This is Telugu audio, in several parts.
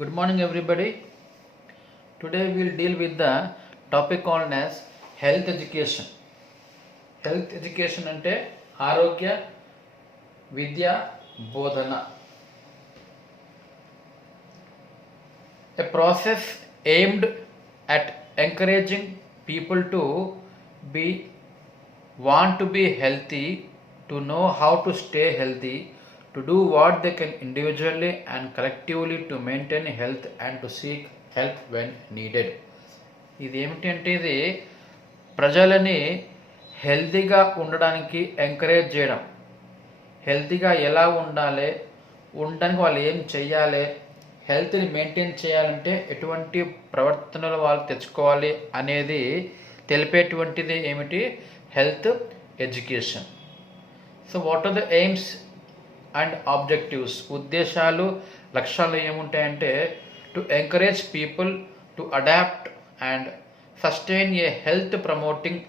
Good morning, everybody. Today we'll deal with the topic called as health education. Health education ante ఆరోగ్య విద్య బోధన. A process aimed at encouraging people to be want to be healthy, to know how to stay healthy, to do what they can individually and collectively to maintain health and to seek help when needed. ఇది ఏమిటంటే ఇది ప్రజలని హెల్తీగా ఉండడానికి ఎంకరేజ్ చేయడం, హెల్తీగా ఎలా ఉండాలి, ఉండడానికి వాళ్ళు ఏం చెయ్యాలి, హెల్త్ని మెయింటైన్ చేయాలంటే ఎటువంటి ప్రవర్తనలు వాళ్ళు తెచ్చుకోవాలి అనేది తెలిపేటువంటిది ఏమిటి? Health education. So what are the aims and objectives? ఉద్దేశాలు, లక్ష్యాలు ఏముంటాయంటే to encourage people to adopt and sustain a health promoting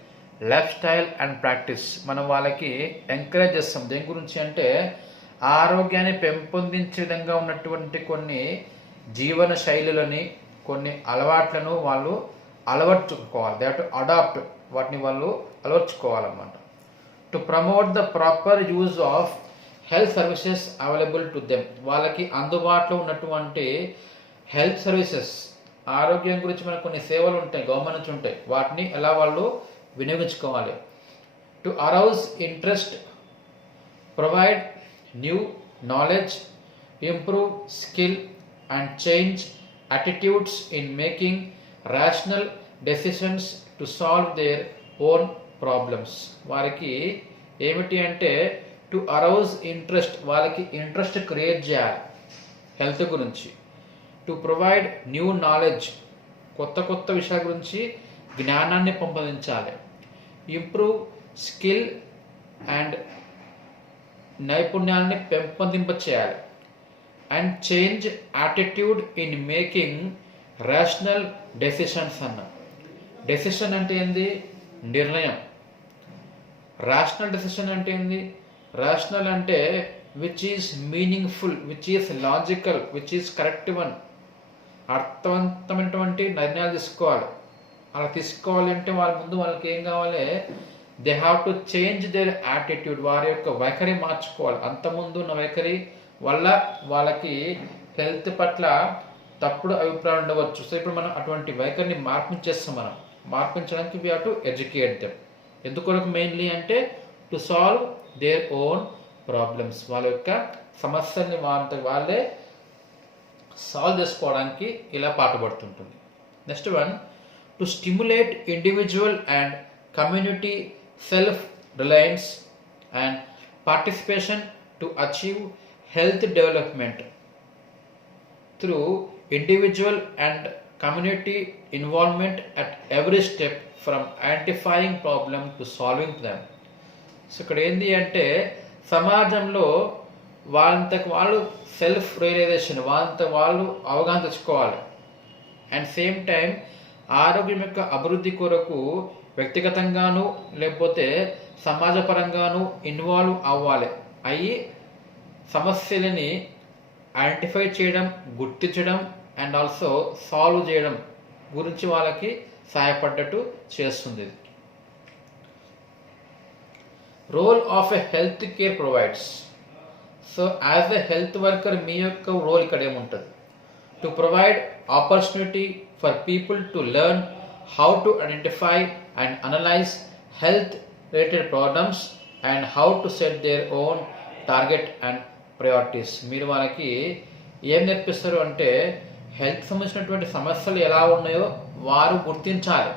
lifestyle and practice. మనం వాళ్ళకి ఎంకరేజ్ చేస్తాం. దేని గురించి అంటే ఆరోగ్యాన్ని పెంపొందించే విధంగా ఉన్నటువంటి కొన్ని జీవన శైలులని, కొన్ని అలవాట్లను వాళ్ళు అలవర్చుకోవాలి. దే హావ్ టు అడాప్ట్, వాటిని వాళ్ళు అలవర్చుకోవాలన్నమాట. To promote the proper use of health services available to them. వాళ్ళకి అందుబాటులో ఉన్నటువంటి హెల్త్ సర్వీసెస్, ఆరోగ్యం గురించి మనకు కొన్ని సేవలు ఉంటాయి, గవర్నమెంట్ నుంచి ఉంటాయి, వాటిని ఎలా వాళ్ళు వినియోగించుకోవాలి. To arouse interest, provide new knowledge, improve skill and change attitudes in making rational decisions to solve their own problems. వారికి ఏమిటి అంటే టు అరౌజ్ ఇంట్రెస్ట్, వాళ్ళకి ఇంట్రెస్ట్ క్రియేట్ చేయాలి హెల్త్ గురించి. టు ప్రొవైడ్ న్యూ నాలెడ్జ్, కొత్త కొత్త విషయాల గురించి జ్ఞానాన్ని పెంపొందించాలి. ఇంప్రూవ్ స్కిల్ అండ్ నైపుణ్యాన్ని పెంపొందింప చేయాలి. And change attitude in making rational decisions అన్న. డెసిషన్ అంటే ఏంది? నిర్ణయం. రేషనల్ డెసిషన్ అంటే ఏంది? రేషనల్ అంటే which is meaningful, which is logical, which is correct one. అర్థవంతమైనటువంటి నిర్ణయాలు తీసుకోవాలి. అలా తీసుకోవాలి అంటే వాళ్ళ ముందు వాళ్ళకి ఏం కావాలి? They have to change their attitude, వారి యొక్క వైఖరి మార్చుకోవాలి. అంతకుముందు ఉన్న వైఖరి వల్ల వాళ్ళకి హెల్త్ పట్ల తప్పుడు అభిప్రాయం ఉండవచ్చు. సో ఇప్పుడు మనం అటువంటి వైఖరిని మార్పించేస్తాం. మనం మార్పించడానికి we have to educate them. ఎందుకొరకు? మెయిన్లీ అంటే to solve their own problems. వాళ్ళ యొక్క సమస్యల్ని వాళ్ళే సాల్వ్ చేసుకోవడానికి ఇలా పాటుపడుతుంటుంది. Next one, to stimulate individual and community self reliance and participation to achieve health development through individual and community involvement at every step from identifying problem to solving them. So ఇక్కడ ఏంటి అంటే సమాజంలో వాళ్ళంతకు వాళ్ళు సెల్ఫ్ రియలైజేషన్, వాళ్ళంతకు వాళ్ళు అవగాహన తెచ్చుకోవాలి. అండ్ సేమ్ టైం ఆరోగ్యం యొక్క అభివృద్ధి కొరకు వ్యక్తిగతంగాను లేకపోతే సమాజపరంగాను ఇన్వాల్వ్ అవ్వాలి. అయ్యి సమస్యలని ఐడెంటిఫై చేయడం, గుర్తించడం అండ్ ఆల్సో సాల్వ్ చేయడం గురించి వాళ్ళకి సహాయపడ్డట్టు చేస్తుంది. Role of a health care providers. So as a health worker మీ యొక్క రోల్ ఇక్కడ ఏముంటుంది? To provide opportunity for people to learn how to identify and analyse health related problems and how to set their own target and priorities. మీరు వాళ్ళకి ఏం నేర్పిస్తారు అంటే హెల్త్ సంబంధించినటువంటి సమస్యలు ఎలా ఉన్నాయో వారు గుర్తించాలి.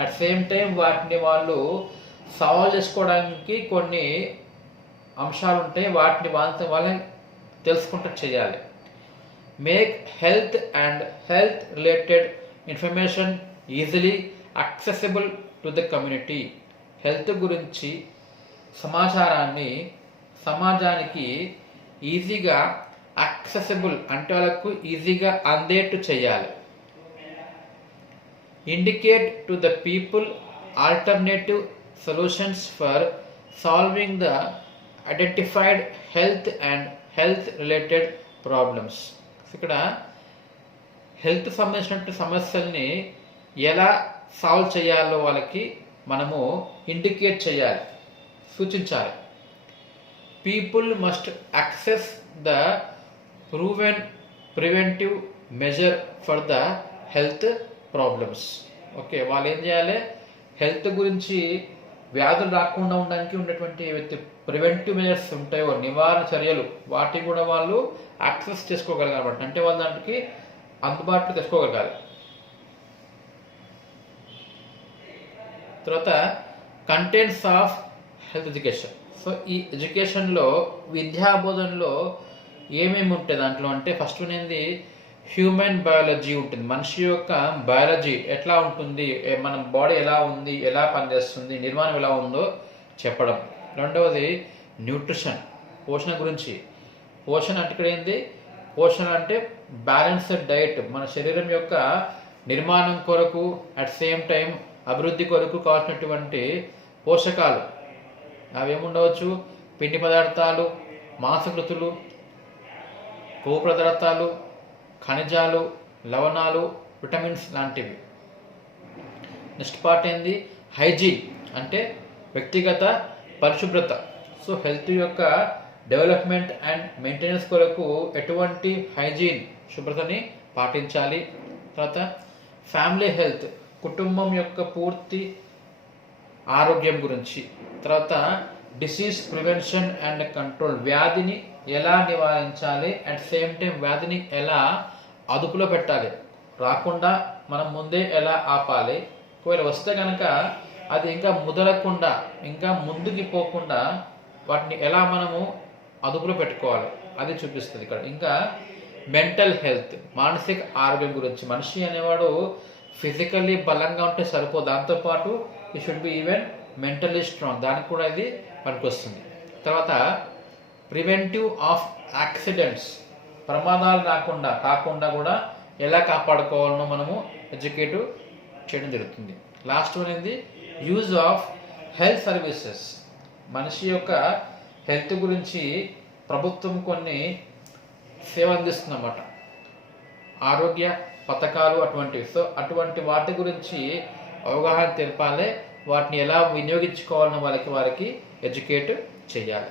అట్ సేమ్ టైం వాటిని వాళ్ళు సాల్వ్ చేసుకోవడానికి కొన్ని అంశాలు ఉంటాయి, వాటిని వాళ్ళని తెలుసుకుంటూ చేయాలి. Make health and health related information easily accessible to the community. Health గురించి సమాచారాన్ని సమాజానికి ఈజీగా యాక్సెసిబుల్ అంటే వాళ్ళకు ఈజీగా అందేట్టు చేయాలి. Indicate to the people alternative solutions for solving the identified health and health related problems. ఇక్కడ హెల్త్ సంబంధించినటువంటి సమస్యల్ని ఎలా సాల్వ్ చేయాలో వాళ్ళకి మనము ఇండికేట్ చేయాలి, సూచించాలి. People must access the proven preventive measure for the health problems. Okay, వాళ్ళు ఏం చేయాలి, హెల్త్ గురించి వ్యాధులు రాకుండా ఉండడానికి ఉన్నటువంటి ఏవైతే ప్రివెంటివ్ మెజర్స్ ఉంటాయో, నివారణ చర్యలు, వాటిని కూడా వాళ్ళు యాక్సెస్ చేసుకోగలగాలి. అంటే వాళ్ళు దానికి అందుబాటులో తెచ్చుకోగలగాలి. తర్వాత contents of health education. So ఈ ఎడ్యుకేషన్లో, విద్యాబోధనలో ఏమేమి ఉంటాయి దాంట్లో అంటే, ఫస్ట్ ఏంది, హ్యూమన్ బయాలజీ ఉంటుంది. మనిషి యొక్క బయాలజీ ఎట్లా ఉంటుంది, మన బాడీ ఎలా ఉంది, ఎలా పనిచేస్తుంది, నిర్మాణం ఎలా ఉందో చెప్పడం. రెండవది న్యూట్రిషన్, పోషణ గురించి. పోషణ అంటే ఇక్కడ ఏంది, పోషణ అంటే బ్యాలెన్స్డ్ డైట్, మన శరీరం యొక్క నిర్మాణం కొరకు, అట్ సేమ్ టైం అభివృద్ధి కొరకు కావాల్సినటువంటి పోషకాలు అవి ఏముండవచ్చు, పిండి పదార్థాలు, మాంసకృతులు, కొవ్వు పదార్థాలు, ఖనిజాలు, లవణాలు, విటమిన్స్ లాంటివి. నెక్స్ట్ పార్ట్ ఏంది, హైజీన్ అంటే వ్యక్తిగత పరిశుభ్రత. సో హెల్త్ యొక్క డెవలప్మెంట్ అండ్ మెయింటెనెన్స్ కొరకు ఎటువంటి హైజీన్, శుభ్రతని పాటించాలి. తర్వాత ఫ్యామిలీ హెల్త్, కుటుంబం యొక్క పూర్తి ఆరోగ్యం గురించి. తర్వాత డిసీజ్ ప్రివెన్షన్ అండ్ కంట్రోల్, వ్యాధిని ఎలా నివారించాలి, అట్ సేమ్ టైం వ్యాధిని ఎలా అదుపులో పెట్టాలి, రాకుండా మనం ముందే ఎలా ఆపాలి, ఒకవేళ వస్తే కనుక అది ఇంకా ముదలకుండా, ఇంకా ముందుకి పోకుండా వాటిని ఎలా మనము అదుపులో పెట్టుకోవాలి, అది చూపిస్తుంది ఇక్కడ. ఇంకా మెంటల్ హెల్త్, మానసిక ఆరోగ్యం గురించి. మనిషి అనేవాడు ఫిజికల్లీ బలంగా ఉంటే సరిపోదు, దాంతోపాటు ఈ should be even mentally strong, దానికి కూడా ఇది పనికొస్తుంది. తర్వాత ప్రివెంటివ్ ఆఫ్ యాక్సిడెంట్స్, ప్రమాదాలు కాకుండా కూడా ఎలా కాపాడుకోవాలనో మనము ఎడ్యుకేటివ్ చేయడం జరుగుతుంది. లాస్ట్ వన్ ఏంది, యూజ్ ఆఫ్ హెల్త్ సర్వీసెస్, మనిషి యొక్క హెల్త్ గురించి ప్రభుత్వం కొన్ని సేవ అందిస్తుందన్నమాట, ఆరోగ్య పథకాలు అటువంటివి. సో అటువంటి వాటి గురించి అవగాహన తెలపాలి, వాటిని ఎలా వినియోగించుకోవాలని వారికి ఎడ్యుకేట్ చేయాలి.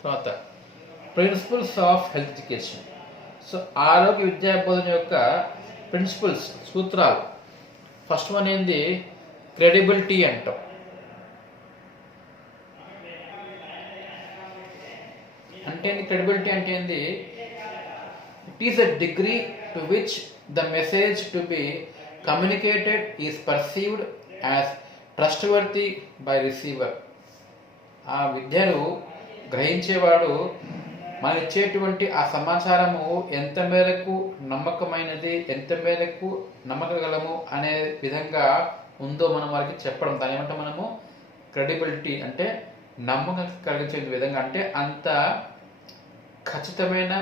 తర్వాత principles of health education. So ఆరోగ్య విద్యా బోధన యొక్క ప్రిన్సిపల్స్, సూత్రాలు. ఫస్ట్ వన్ ఏంది, క్రెడిబిలిటీ అంటాం. అంటే క్రెడిబిలిటీ అంటే ఏంది, it is a degree to which the message to be communicated is perceived as trustworthy by receiver. ఆ విద్యను గ్రహించేవాడు మనం ఇచ్చేటువంటి ఆ సమాచారము ఎంత మేరకు నమ్మకమైనది, ఎంత మేరకు నమ్మకగలము అనే విధంగా ఉందో మనం వారికి చెప్పడం, దాని ఏమంటే మనము క్రెడిబిలిటీ అంటే నమ్మకం కలిగించే విధంగా, అంటే అంత ఖచ్చితమైన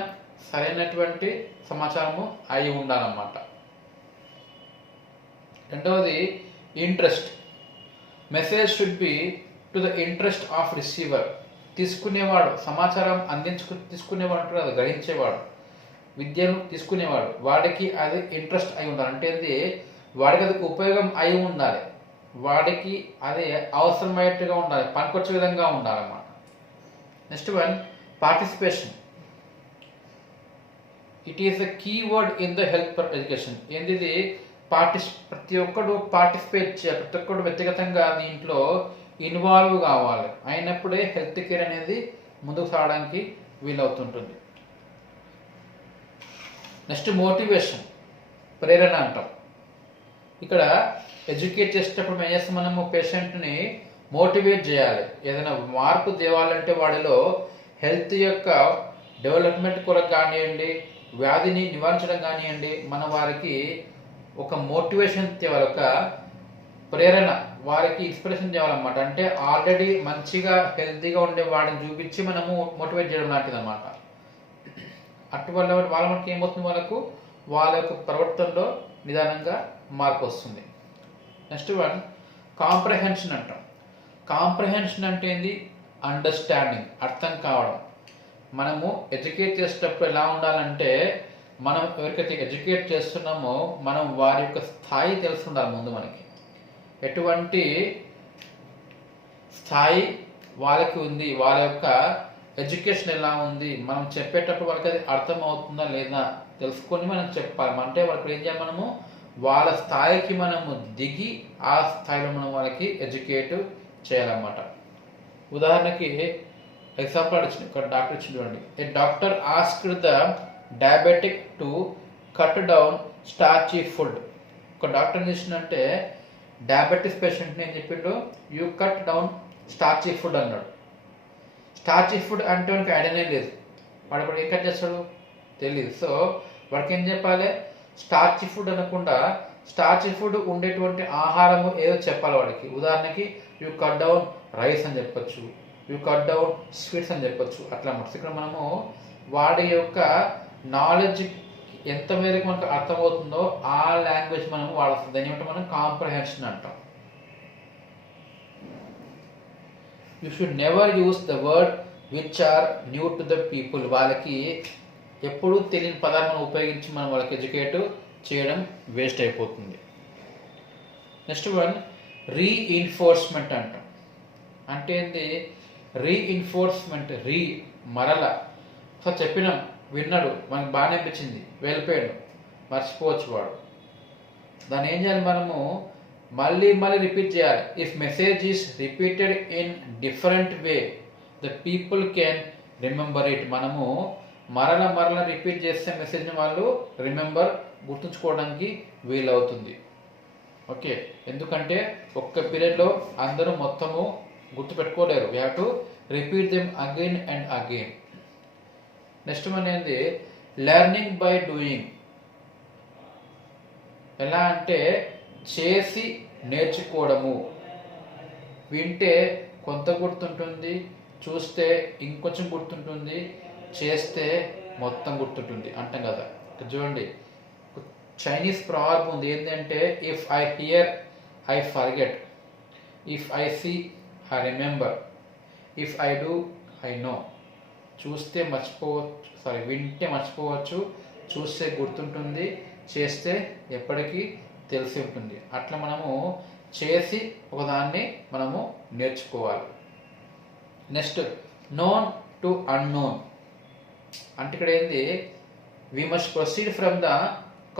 సరైనటువంటి సమాచారము అయి ఉండాలన్నమాట. రెండవది interest, message should be to the interest of receiver. తీసుకునేవాడు, సమాచారం తీసుకునేవాడు అంటారు కదా, గ్రహించేవాడు, విద్యను తీసుకునేవాడు, వాడికి అది ఇంట్రెస్ట్ అయి ఉండాలి. అంటే వాడికి అది ఉపయోగం అయి ఉండాలి, వాడికి అది అవసరమయ్యేట్టుగా ఉండాలి, పనికొచ్చే విధంగా ఉండాలన్నమాట. Next one participation. It is the key word in the health education. ఏంటిది, ప్రతి ఒక్కడు పార్టిసిపేట్ చేయాలి, ప్రతి ఒక్కడు వ్యక్తిగతంగా దీంట్లో ఇన్వాల్వ్ కావాలి, అయినప్పుడే హెల్త్ కేర్ అనేది ముందుకు సాగడానికి వీలవుతుంటుంది. నెక్స్ట్ మోటివేషన్, ప్రేరణ అంటాం. ఇక్కడ ఎడ్యుకేట్ చేసేటప్పుడు ఏం చేస్తాం, మనము పేషెంట్ని మోటివేట్ చేయాలి, ఏదైనా మార్పు తేవాలంటే వాడిలో హెల్త్ యొక్క డెవలప్మెంట్ కొరకు కానివ్వండి, వ్యాధిని నివారించడం కానివ్వండి, మన వారికి ఒక మోటివేషన్ తేవాలి, ఒక ప్రేరణ, వారికి ఇన్స్పిరేషన్ తేవాలన్నమాట. అంటే ఆల్రెడీ మంచిగా హెల్తీగా ఉండే వాడిని చూపించి మనము మోటివేట్ చేయడం లాంటిది అనమాట. అటువంటి వాళ్ళ మనకి ఏమవుతుంది, వాళ్ళ యొక్క ప్రవర్తనలో నిదానంగా మార్పు వస్తుంది. నెక్స్ట్ వన్ కాంప్రహెన్షన్ అంటాం. కాంప్రహెన్షన్ అంటే ఏంది, అండర్స్టాండింగ్, అర్థం కావడం. మనము ఎడ్యుకేట్ చేసేటప్పుడు ఎలా ఉండాలంటే మనం ఎవరికైతే ఎడ్యుకేట్ చేస్తున్నామో మనం వారి యొక్క స్థాయి తెలుసుకుండాలి. ముందు మనకి ఎటువంటి స్థాయి వాళ్ళకి ఉంది, వాళ్ళ యొక్క ఎడ్యుకేషన్ ఎలా ఉంది, మనం చెప్పేటప్పుడు వాళ్ళకి అది అర్థం అవుతుందా లేదా తెలుసుకొని మనం చెప్పాలి. అంటే వాళ్ళకి ఏం చేయాలి, మనము వాళ్ళ స్థాయికి మనము దిగి ఆ స్థాయిలో మనం వాళ్ళకి ఎడ్యుకేట్ చేయాలన్నమాట. ఉదాహరణకి ఎగ్జాంపుల్ ఇచ్చింది, ఒక డాక్టర్ ఇచ్చింది చూడండి. A doctor asked the diabetic to cut down starchy food. ఒక డాక్టర్ ఏం చేసిందంటే డయాబెటిస్ పేషెంట్ని ఏం చెప్పిండు, you cut down starchy food అన్నాడు. స్టార్చీ ఫుడ్ అంటే వాడికి ఐడియానే లేదు, వాడు ఇప్పుడు ఏం కట్ చేస్తాడు తెలియదు. సో వాడికి ఏం చెప్పాలి, స్టార్చీ ఫుడ్ అనకుండా స్టార్చీ ఫుడ్ ఉండేటువంటి ఆహారము ఏదో చెప్పాలి వాడికి. ఉదాహరణకి యూ కట్ డౌన్ రైస్ అని చెప్పొచ్చు, యూ కట్ డౌన్ స్వీట్స్ అని చెప్పొచ్చు. అట్లా ఇక్కడ మనము వాడి యొక్క నాలెడ్జ్ ఎంత మేరకు మనకు అర్థమవుతుందో ఆ లాంగ్వేజ్ మనం వాడుతుంది. దాని ఏమంటే మనం కాంప్రహెన్షన్ అంటాం. You should never use the word which are new to the people. వాళ్ళకి ఎప్పుడూ తెలియని పదాలను ఉపయోగించి మనం వాళ్ళకి ఎడ్యుకేట్ చేయడం వేస్ట్ అయిపోతుంది. నెక్స్ట్ వన్, రీఇన్ఫోర్స్మెంట్ అంటాం. అంటే ఏంటి రీఇన్ఫోర్స్మెంట్? మరల. సో చెప్పినాం, విన్నాడు, మనకి బాగానే అనిపించింది, వెళ్ళిపోయాడు, మర్చిపోవచ్చు వాడు. దాన్ని ఏం చేయాలి, మనము మళ్ళీ రిపీట్ చేయాలి. If message is repeated in different way the people can remember it. మనము మరల రిపీట్ చేస్తే మెసేజ్ని వాళ్ళు గుర్తుంచుకోవడానికి వీలవుతుంది. ఓకే, ఎందుకంటే ఒక్క పీరియడ్లో అందరూ మొత్తము గుర్తుపెట్టుకోలేరు. We have to repeat them again and again. Next one ఏంది, లెర్నింగ్ బై డూయింగ్. ఎలా అంటే చేసి నేర్చుకోవడము. వింటే కొంత గుర్తుంటుంది, చూస్తే ఇంకొంచెం గుర్తుంటుంది, చేస్తే మొత్తం గుర్తుంటుంది అంటాం కదా. చూడండి, చైనీస్ ప్రావర్బ్ ఉంది ఏంటంటే, if I hear I forget, if I see I remember, if I do I know. చూస్తే మర్చిపోవచ్చు, వింటే మర్చిపోవచ్చు, చూస్తే గుర్తుంటుంది, చేస్తే ఎప్పటికీ తెలిసి ఉంటుంది. అట్లా మనము చేసి ఒకదాన్ని మనము నేర్చుకోవాలి. Next, known to unknown. అంటే ఇక్కడ ఏంది, we must proceed from the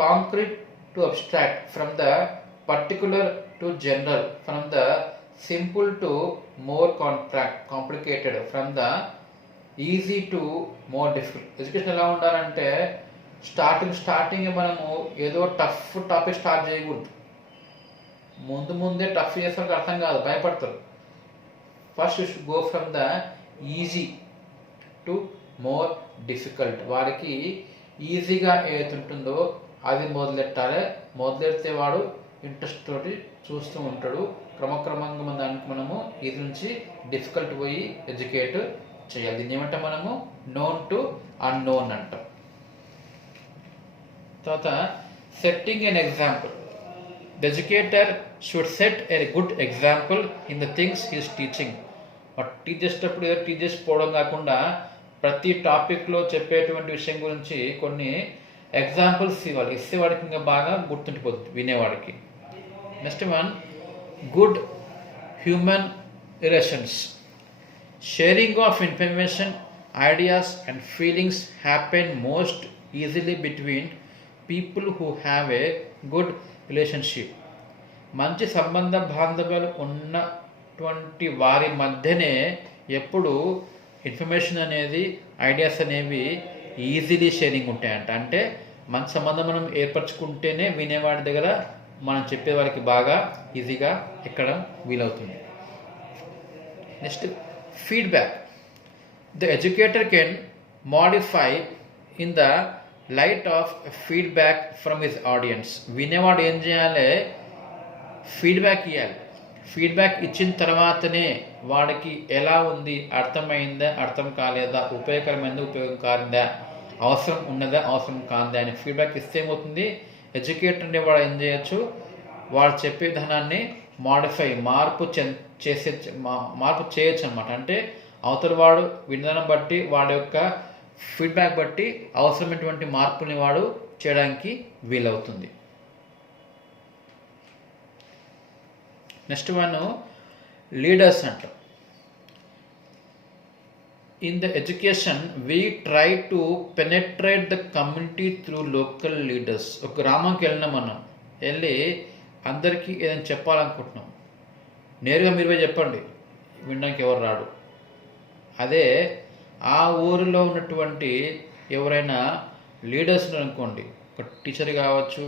concrete to abstract, from the particular to general, from the simple to more complicated, from the easy to more difficult. Education ఎలా ఉండాలంటే స్టార్టింగ్ మనము ఏదో టఫ్ టాపిక్ స్టార్ట్ చేయకూడదు. ముందే టఫ్ చేస్తే అర్థం కాదు, భయపడతారు. First you should go from the easy to more difficult. వాడికి ఈజీగా ఏదైతుంటుందో అది మొదలెట్టాలి. మొదలెడితే వాడు ఇంట్రెస్ట్ తోటి చూస్తూ ఉంటాడు. క్రమక్రమంగా దానికి మనము ఇది నుంచి డిఫికల్ట్ పోయి ఎడ్యుకేట్ చేయాలి. దీన్ని ఏమంటే మనము నోన్ టు అన్నోన్ అంటాం. తర్వాత setting an example. The educator should set a good example in the things he's teaching. Teach చేసేటప్పుడు ఏదో టీచ్ చేసిపోవడం కాకుండా ప్రతి టాపిక్లో చెప్పేటువంటి విషయం గురించి కొన్ని ఎగ్జాంపుల్స్ ఇవ్వాలి. ఇస్తే వాడికి ఇంకా బాగా గుర్తుండిపోతుంది వినేవాడికి. Next one, good human relations. Sharing of information, ideas and feelings happen most easily between people who have a good relationship. మంచి సంబంధ బాంధవ్యాలు ఉన్నటువంటి వారి మధ్యనే ఎప్పుడు ఇన్ఫర్మేషన్ అనేది, ఐడియాస్ అనేవి ఈజీలీ షేరింగ్ ఉంటాయంట. అంటే మంచి సంబంధం మనం ఏర్పరచుకుంటేనే వినేవాడి దగ్గర మనం చెప్పే వారికి బాగా ఈజీగా ఎక్కడం వీలవుతుంది. Next, feedback. The educator can modify in the light of feedback from his audience. వినేవాడు ఏం చేయాలి, ఫీడ్బ్యాక్ ఇవ్వాలి. ఫీడ్బ్యాక్ ఇచ్చిన తర్వాతనే వాడికి ఎలా ఉంది, అర్థమైందా, అర్థం కాలేదా, ఉపయోగకరమైందా, ఉపయోగం కాలేదా, అవసరం ఉన్నదా, అవసరం కాదా అని ఫీడ్బ్యాక్ ఇస్తే ఏమవుతుంది, ఎడ్యుకేటర్ అంటే వాడు ఏం చేయొచ్చు, వాడు చెప్పే విధానాన్ని మాడిఫై, మార్పు చేయొచ్చు అనమాట. అంటే అవతల వాడు విధానం బట్టి వాడి యొక్క ఫీడ్బ్యాక్ బట్టి అవసరమైనటువంటి మార్పుని వాడు చేయడానికి వీలవుతుంది. నెక్స్ట్ వన్ లీడర్స్ అంటాం. In the education we try to penetrate the community through local leaders. ఒక గ్రామంకి వెళ్ళినా మనం వెళ్ళి అందరికీ ఏదైనా చెప్పాలనుకుంటున్నాం, నేరుగా మీరు పోయి చెప్పండి, వినడానికి ఎవరు రాడు. అదే ఆ ఊరిలో ఉన్నటువంటి ఎవరైనా లీడర్స్ అనుకోండి, ఒక టీచర్ కావచ్చు,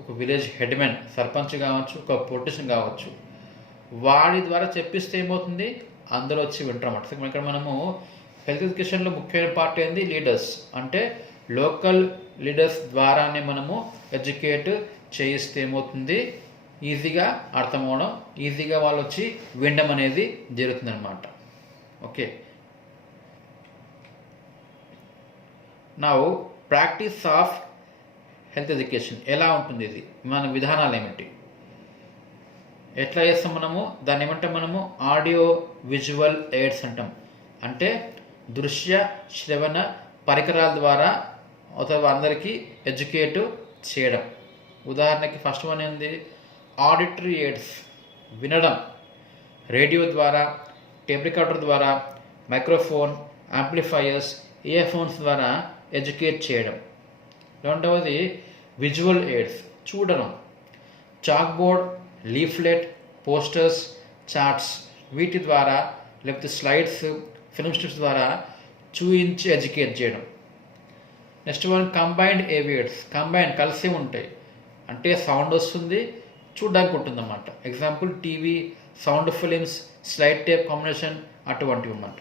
ఒక విలేజ్ హెడ్మెన్ సర్పంచ్ కావచ్చు, ఒక పొలిటీషియన్ కావచ్చు, వాడి ద్వారా చెప్పిస్తే ఏమవుతుంది, అందరూ వచ్చి వింటారన్నమాట. ఇక్కడ మనము హెల్త్ ఎడ్యుకేషన్లో ముఖ్యమైన పార్ట్ ఏంది, లీడర్స్. అంటే లోకల్ లీడర్స్ ద్వారానే మనము ఎడ్యుకేట్ చేయిస్తే ఏమవుతుంది, ఈజీగా అర్థం అవడం, ఈజీగా వాళ్ళు వచ్చి వినడం అనేది జరుగుతుంది అనమాట. Okay, now practice of health education ఎలా ఉంటుంది, ఇది మన విధానాలు ఏమిటి, ఎట్లా చేస్తాం మనము, దాన్ని ఏమంటాం మనము ఆడియో విజువల్ ఎయిడ్స్ అంటాం. అంటే దృశ్య శ్రవణ పరికరాల ద్వారా అందరికీ ఎడ్యుకేట్ చేయడం. ఉదాహరణకి ఫస్ట్ వన్ ఏంది, ఆడిటరీ ఎయిడ్స్ వినడం, రేడియో ద్వారా, టేప్ రికార్డర్ ద్వారా, మైక్రోఫోన్, యాంప్లిఫైయర్స్, ఇయర్ ఫోన్స్ ద్వారా ఎడ్యుకేట్ చేయడం. రెండవది విజువల్ ఎయిడ్స్ చూడడం, chalk board, leaflet, posters, charts, వీటి ద్వారా లేకపోతే స్లైడ్స్, ఫిల్మ్ స్ట్రిప్స్ ద్వారా చూయించి ఎడ్యుకేట్ చేయడం. Next one combined AIDS, combine కలిసి ఉంటాయి, అంటే సౌండ్ వస్తుంది, చూడడానికి ఉంటుంది అన్నమాట. Example TV, sound films, slide tape combination అటువంటివి అన్నమాట.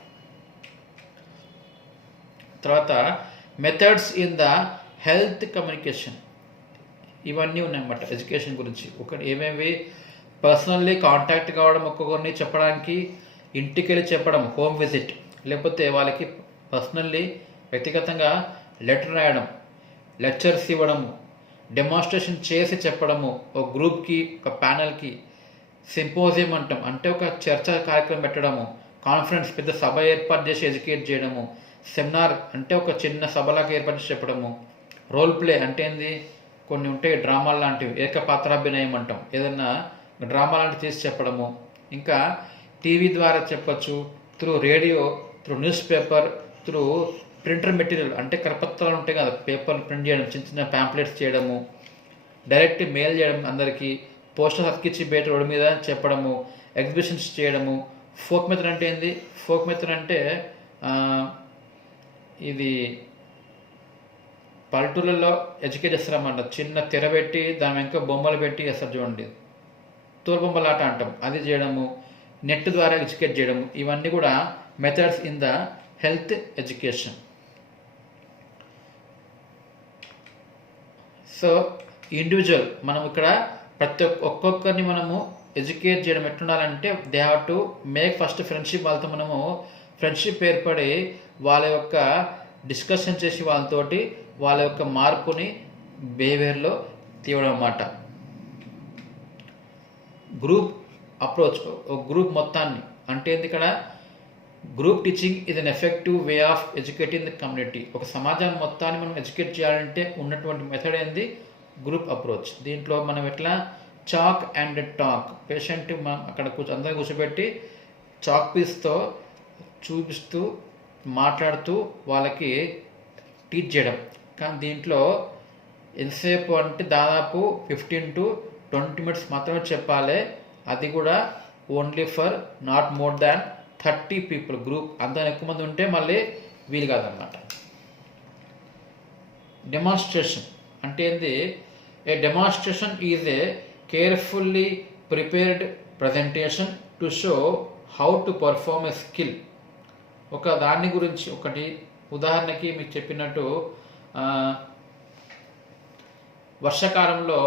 తర్వాత methods in the health communication, ఇవన్నీ ఉన్నాయన్నమాట ఎడ్యుకేషన్ గురించి. ఒకటి ఏమేమి, పర్సనల్లీ కాంటాక్ట్ కావడం, ఒక్కొక్కరిని చెప్పడానికి, ఇంటికి వెళ్ళి చెప్పడం, హోమ్ విజిట్, లేకపోతే వాళ్ళకి పర్సనల్లీ వ్యక్తిగతంగా లెటర్ రాయడం, లెక్చర్స్ ఇవ్వడము, డెమాన్స్ట్రేషన్ చేసి చెప్పడము, ఒక గ్రూప్కి, ఒక ప్యానల్కి, సింపోజియం అంటాం, అంటే ఒక చర్చ కార్యక్రమం పెట్టడము, కాన్ఫరెన్స్ పెద్ద సభ ఏర్పాటు చేసి ఎడ్యుకేట్ చేయడము, సెమినార్ అంటే ఒక చిన్న సభలాగా ఏర్పాటు చేసి చెప్పడము, రోల్ ప్లే అంటే ఏంది, కొన్ని ఉంటాయి డ్రామాలు లాంటివి, ఏకపాత్రాభినయం అంటాం, ఏదన్నా డ్రామా లాంటివి చేసి చెప్పడము. ఇంకా టీవీ ద్వారా చెప్పచ్చు, through radio, through news paper, through printer material అంటే కరపత్రాలు ఉంటాయి కదా, పేపర్లు ప్రింట్ చేయడం, చిన్న చిన్న ప్యాంప్లెట్స్ చేయడము, డైరెక్ట్ మెయిల్ చేయడం అందరికీ, పోస్టర్స్ అతికిచ్చి బయట రోడ్డు మీద చెప్పడము, ఎగ్జిబిషన్స్ చేయడము. ఫోక్ మెథడ్ అంటే ఏంది, ఫోక్ మెథడ్ అంటే ఇది పల్లెటూళ్ళలో ఎడ్యుకేట్ చేస్తారన్నమాట. చిన్న తెర పెట్టి దాని వెనక బొమ్మలు పెట్టి వేస్తారు చూడండి, తోలుబొమ్మలాట అంటాం, అది చేయడము, నెట్ ద్వారా ఎడ్యుకేట్ చేయడము. ఇవన్నీ కూడా methods in the health education. So individual, మనం ఇక్కడ ప్రతి ఒక్కొక్కరిని మనము ఎడ్యుకేట్ చేయడం ఎట్లుండాలంటే, they have to make first friendship, వాళ్ళతో మనము ఫ్రెండ్షిప్ ఏర్పడి వాళ్ళ యొక్క డిస్కషన్ చేసి వాళ్ళతోటి వాళ్ళ యొక్క మార్పుని బిహేవియర్లో తీయడం అన్నమాట. గ్రూప్ అప్రోచ్, ఒక గ్రూప్ మొత్తాన్ని అంటే ఏంది, ఇక్కడ group teaching is an effective way of educating the community. ఒక సమాజాన్ని మొత్తాన్ని మనం ఎడ్యుకేట్ చేయాలంటే ఉన్నటువంటి మెథడ్ ఏంది, గ్రూప్ అప్రోచ్. దీంట్లో మనం ఎట్లా చాక్ అండ్ టాక్, పేషెంట్ అక్కడ అందరినీ కూర్చోబెట్టి చాక్ పీస్తో చూపిస్తూ మాట్లాడుతూ వాళ్ళకి టీచ్ చేయడం. కానీ దీంట్లో ఎంతసేపు అంటే దాదాపు 15 to 20 minutes మాత్రమే చెప్పాలి, అది కూడా only for not more than 30 people group. అంత ఎక్కువ మంది ఉంటే మళ్ళీ వీలు కాదన్నమాట. డెమాన్స్ట్రేషన్ అంటే ఏంది, a demonstration is a carefully prepared presentation to show how to perform a skill. ఒక దాని గురించి ఒకటి ఉదాహరణకి మీకు చెప్పినట్టు, వర్షాకాలంలో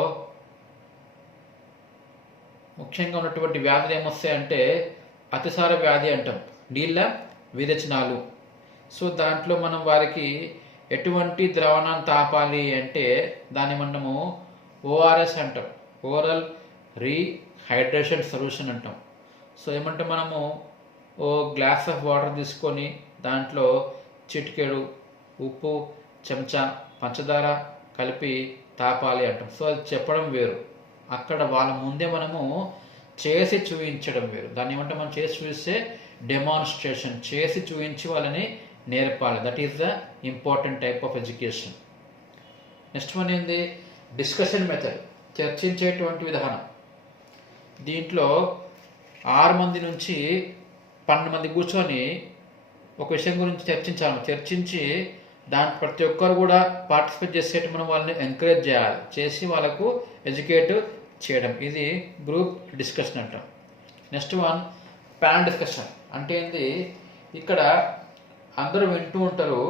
ముఖ్యంగా ఉన్నటువంటి వ్యాధులు ఏమొస్తాయంటే అతిసార వ్యాధి అంటాం, నీళ్ళ విరేచనాలు. సో దాంట్లో మనం వారికి ఎటువంటి ద్రావణాన్ని తాపాలి అంటే దాన్ని మనము ఓఆర్ఎస్ అంటాం, ఓరల్ రీహైడ్రేషన్ సొల్యూషన్ అంటాం. సో ఏమంటే మనము ఓ గ్లాస్ ఆఫ్ వాటర్ తీసుకొని దాంట్లో చిటికెడు ఉప్పు చెంచా పంచదార కలిపి తాపాలి అంటాం. సో అది చెప్పడం వేరు, అక్కడ వాళ్ళ ముందే మనము చేసి చూపించడం వేరు. దాన్ని ఏమంటే మనం చేసి చూపిస్తే డెమాన్స్ట్రేషన్, చేసి చూపించి వాళ్ళని నేర్పాలి. That is the important type of education. Next one ఏంది, డిస్కషన్ మెథడ్, చర్చించేటువంటి విధానం. దీంట్లో 6 మంది నుంచి 12 మంది కూర్చొని ఒక విషయం గురించి చర్చించి దాని ప్రతి ఒక్కరు కూడా పార్టిసిపేట్ చేసేట్టు మనం వాళ్ళని ఎంకరేజ్ చేయాలి, చేసి వాళ్ళకు ఎడ్యుకేట్ చేయడం. ఇది గ్రూప్ డిస్కషన్ అంటాం. నెక్స్ట్ వన్ ప్యానల్ డిస్కషన్ అంటే ఏంది, ఇక్కడ అందరూ వింటూ ఉంటారు.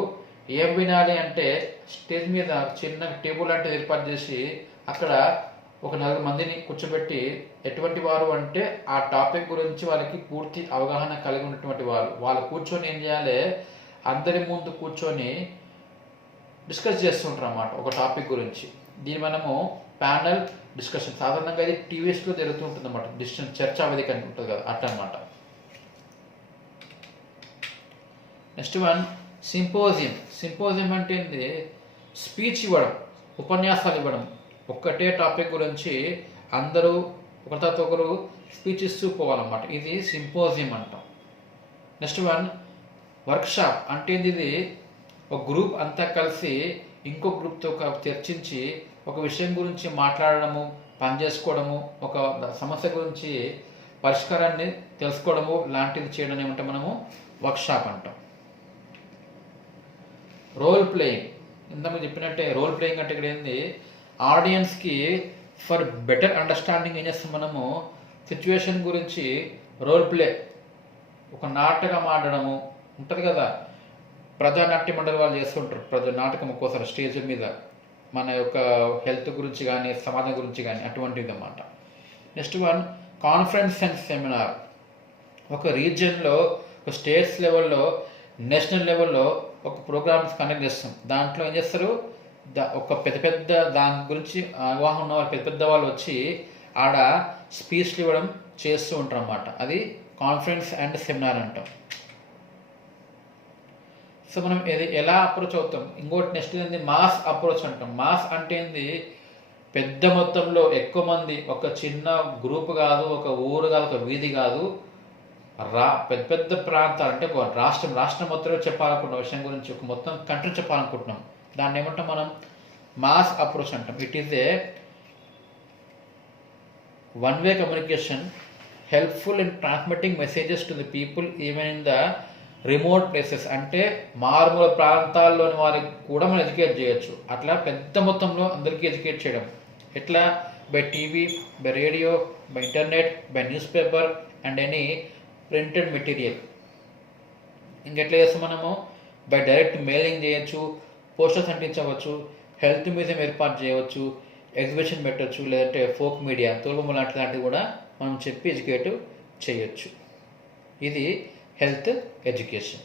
ఏం వినాలి అంటే స్టేజ్ మీద చిన్న టేబుల్ అంటే ఏర్పాటు చేసి అక్కడ ఒక 4 మందిని కూర్చోబెట్టి, ఎటువంటి వారు అంటే ఆ టాపిక్ గురించి వాళ్ళకి పూర్తి అవగాహన కలిగి ఉన్నటువంటి వాళ్ళు కూర్చొని ఏం చేయాలి, అందరి ముందు కూర్చొని డిస్కస్ చేస్తుంటారు అన్నమాట ఒక టాపిక్ గురించి. దీన్ని మనము ప్యానల్ డిస్కషన్, సాధారణంగా ఇది టీవీస్లో జరుగుతూ ఉంటుంది అన్నమాట. డిస్కషన్ చర్చా వేదిక అని ఉంటుంది కదా, అట్లా అనమాట. Next one symposium. సింపోజియం అంటే ఏంది, స్పీచ్ ఇవ్వడం, ఉపన్యాసాలు ఇవ్వడం. ఒక్కటే టాపిక్ గురించి అందరూ ఒకరి తర్వాత ఒకరు స్పీచ్ ఇస్తూ పోవాలన్నమాట. ఇది సింపోజియం అంటాం. నెక్స్ట్ వన్ వర్క్షాప్ అంటే ఇది ఒక గ్రూప్ అంతా కలిసి ఇంకో గ్రూప్తో చర్చించి ఒక విషయం గురించి మాట్లాడడము, పనిచేసుకోవడము, ఒక సమస్య గురించి పరిష్కారాన్ని తెలుసుకోవడము లాంటిది చేయడం ఏమంటే మనము వర్క్షాప్ అంటాం. రోల్ ప్లేయింగ్, ఇంతకు చెప్పినట్టే రోల్ ప్లేయింగ్ అంటే ఇక్కడ ఏంది, ఆడియన్స్కి ఫర్ బెటర్ అండర్స్టాండింగ్ ఏం చేస్తాం మనము, సిచ్యువేషన్ గురించి రోల్ ప్లే, ఒక నాటకం ఆడడము ఉంటుంది కదా, ప్రజానాట్య మండలి వాళ్ళు చేస్తుంటారు నాటకం ఒక్కోసారి స్టేజ్ మీద మన యొక్క హెల్త్ గురించి కానీ సమాజం గురించి కానీ అటువంటిది అన్నమాట. Next one conference and seminar. ఒక రీజియన్లో, ఒక స్టేట్స్ లెవెల్లో, నేషనల్ లెవెల్లో ఒక ప్రోగ్రామ్స్ కండక్ట్ చేస్తాం. దాంట్లో ఏం చేస్తారు, ఒక పెద్ద దాని గురించి అవగాహన ఉన్న వాళ్ళు పెద్ద వాళ్ళు వచ్చి ఆడ స్పీచ్లు ఇవ్వడం చేస్తూ ఉంటారు అన్నమాట. అది కాన్ఫరెన్స్ అండ్ సెమినార్ అంటాం. సో మనం ఇది ఎలా అప్రోచ్ అవుతాం. ఇంకోటి నెక్స్ట్ ఏంది, మాస్ అప్రోచ్ అంటాం. మాస్ అంటే ఏంది, పెద్ద మొత్తంలో ఎక్కువ మంది, ఒక చిన్న గ్రూప్ కాదు, ఒక ఊరు కాదు, ఒక వీధి కాదు, పెద్ద ప్రాంతాలు అంటే ఒక రాష్ట్రం మొత్తంలో చెప్పాలనుకున్న విషయం గురించి, ఒక మొత్తం కంట్రీ చెప్పాలనుకుంటున్నాం. దాన్ని ఏమంటాం మనం, మాస్ అప్రోచ్ అంటాం. It is a one way communication helpful in transmitting messages to the people even in the remote places. అంటే మారుమూల ప్రాంతాల్లోని వారికి కూడా మనం ఎడ్యుకేట్ చేయొచ్చు. అట్లా పెద్ద మొత్తంలో అందరికీ ఎడ్యుకేట్ చేయడం ఎట్లా, by TV, by radio, by internet, by newspaper and any printed material. ఇంకెట్లా చేస్తాం మనము, బై డైరెక్ట్ మెయిలింగ్ చేయొచ్చు, పోస్టర్స్ అంటించవచ్చు, హెల్త్ మ్యూజియం ఏర్పాటు చేయవచ్చు, ఎగ్జిబిషన్ పెట్టవచ్చు, లేదంటే ఫోక్ మీడియా తోలుబొమ్మ లాంటివి కూడా మనం చెప్పి ఎడ్యుకేట్ చేయొచ్చు. ఇది హెల్త్ ఎడ్యుకేషన్.